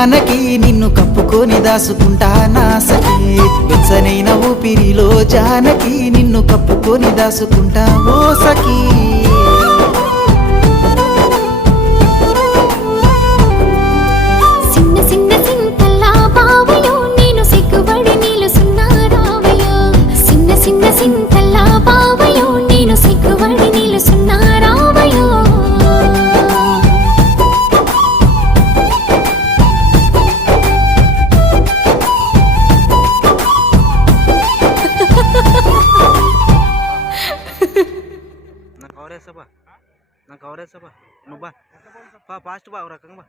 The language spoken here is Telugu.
జానకి నిన్ను కప్పుకొని దాసుకుంటా నా సఖీ వెచ్చనైన ఊపిరిలో జానకి నిన్ను కప్పుకొని దాసుకుంటా ఓ సఖీ నాకు కవరేసా బా నువ్వు బా ఫాస్ట్ బా రకంగా బా